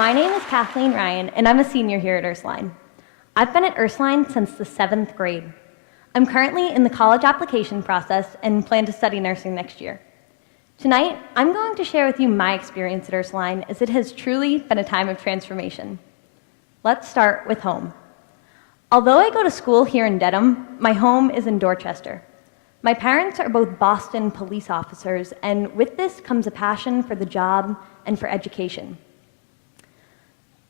My name is Kathleen Ryan, and I'm a senior here at Ursuline. I've been at Ursuline since the 7th grade. I'm currently in the college application process and plan to study nursing next year. Tonight, I'm going to share with you my experience at Ursuline, as it has truly been a time of transformation. Let's start with home. Although I go to school here in Dedham, my home is in Dorchester. My parents are both Boston police officers, and with this comes a passion for the job and for education.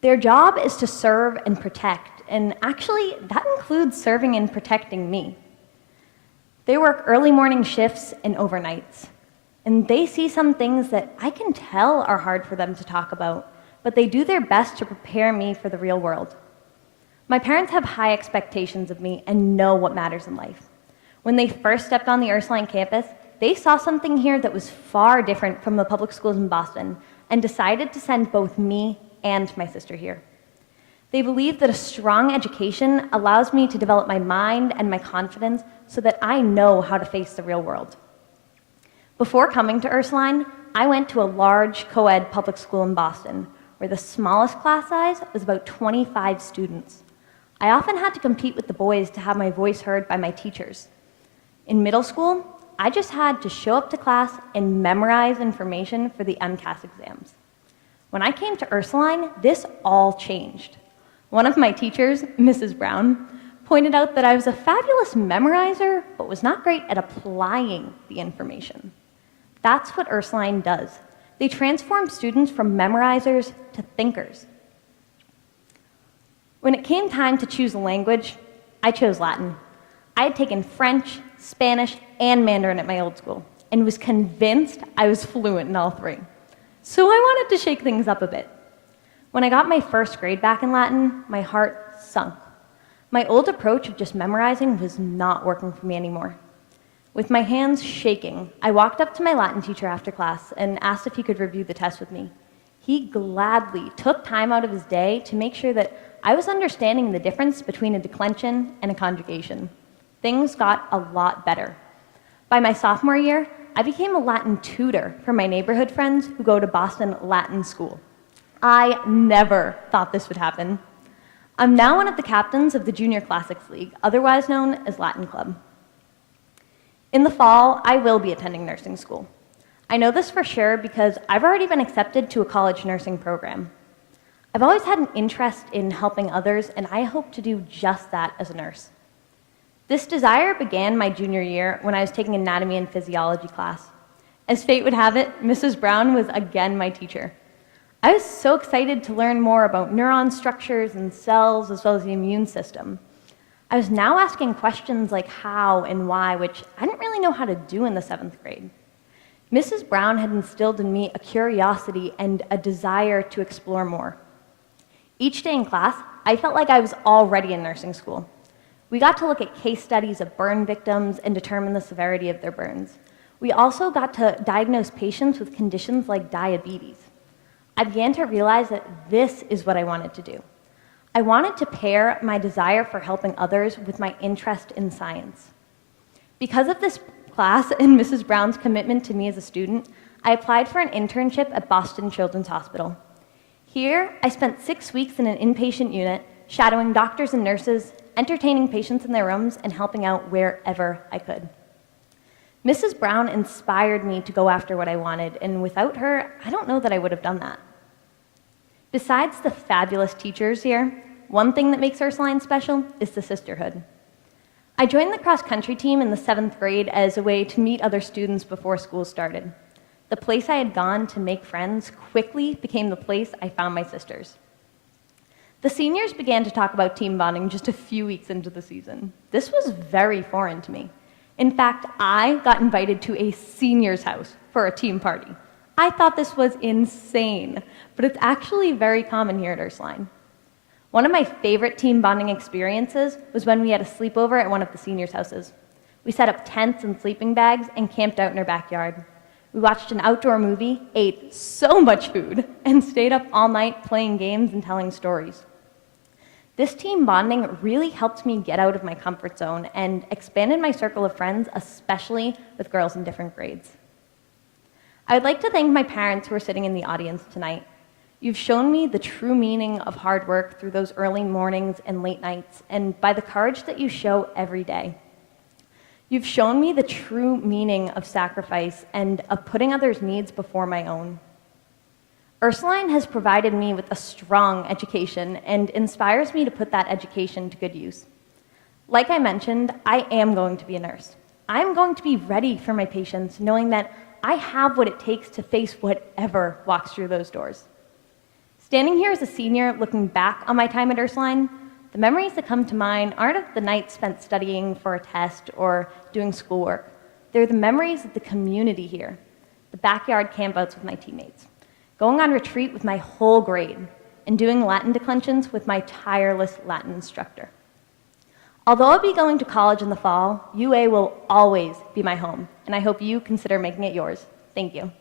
Their job is to serve and protect, and actually, that includes serving and protecting me. They work early morning shifts and overnights, and they see some things that I can tell are hard for them to talk about, but they do their best to prepare me for the real world. My parents have high expectations of me and know what matters in life. When they first stepped on the Ursuline campus, they saw something here that was far different from the public schools in Boston and decided to send both me and my sister here. They believe that a strong education allows me to develop my mind and my confidence so that I know how to face the real world. Before coming to Ursuline, I went to a large co-ed public school in Boston, where the smallest class size was about 25 students. I often had to compete with the boys to have my voice heard by my teachers. In middle school, I just had to show up to class and memorize information for the MCAS exams. When I came to Ursuline, this all changed. One of my teachers, Mrs. Brown, pointed out that I was a fabulous memorizer, but was not great at applying the information. That's what Ursuline does. They transform students from memorizers to thinkers. When it came time to choose a language, I chose Latin. I had taken French, Spanish, and Mandarin at my old school, and was convinced I was fluent in all three. So I wanted to shake things up a bit. When I got my first grade back in Latin, my heart sunk. My old approach of just memorizing was not working for me anymore. With my hands shaking, I walked up to my Latin teacher after class and asked if he could review the test with me. He gladly took time out of his day to make sure that I was understanding the difference between a declension and a conjugation. Things got a lot better. By my sophomore year, I became a Latin tutor for my neighborhood friends who go to Boston Latin School. I never thought this would happen. I'm now one of the captains of the Junior Classics League, otherwise known as Latin Club. In the fall, I will be attending nursing school. I know this for sure because I've already been accepted to a college nursing program. I've always had an interest in helping others, and I hope to do just that as a nurse. This desire began my junior year when I was taking anatomy and physiology class. As fate would have it, Mrs. Brown was again my teacher. I was so excited to learn more about neuron structures and cells, as well as the immune system. I was now asking questions like how and why, which I didn't really know how to do in the 7th grade. Mrs. Brown had instilled in me a curiosity and a desire to explore more. Each day in class, I felt like I was already in nursing school. We got to look at case studies of burn victims and determine the severity of their burns. We also got to diagnose patients with conditions like diabetes. I began to realize that this is what I wanted to do. I wanted to pair my desire for helping others with my interest in science. Because of this class and Mrs. Brown's commitment to me as a student, I applied for an internship at Boston Children's Hospital. Here, I spent 6 weeks in an inpatient unit, shadowing doctors and nurses, entertaining patients in their rooms, and helping out wherever I could. Mrs. Brown inspired me to go after what I wanted, and without her, I don't know that I would have done that. Besides the fabulous teachers here, one thing that makes Ursuline special is the sisterhood. I joined the cross-country team in the 7th grade as a way to meet other students before school started. The place I had gone to make friends quickly became the place I found my sisters. The seniors began to talk about team bonding just a few weeks into the season. This was very foreign to me. In fact, I got invited to a senior's house for a team party. I thought this was insane, but it's actually very common here at Ursuline. One of my favorite team bonding experiences was when we had a sleepover at one of the seniors' houses. We set up tents and sleeping bags and camped out in our backyard. We watched an outdoor movie, ate so much food, and stayed up all night playing games and telling stories. This team bonding really helped me get out of my comfort zone and expanded my circle of friends, especially with girls in different grades. I would like to thank my parents who are sitting in the audience tonight. You've shown me the true meaning of hard work through those early mornings and late nights, and by the courage that you show every day. You've shown me the true meaning of sacrifice and of putting others' needs before my own. Ursuline has provided me with a strong education and inspires me to put that education to good use. Like I mentioned, I am going to be a nurse. I'm going to be ready for my patients, knowing that I have what it takes to face whatever walks through those doors. Standing here as a senior, looking back on my time at Ursuline, the memories that come to mind aren't of the nights spent studying for a test or doing schoolwork. They're the memories of the community here, the backyard campouts with my teammates, going on retreat with my whole grade, and doing Latin declensions with my tireless Latin instructor. Although I'll be going to college in the fall, UA will always be my home, and I hope you consider making it yours. Thank you.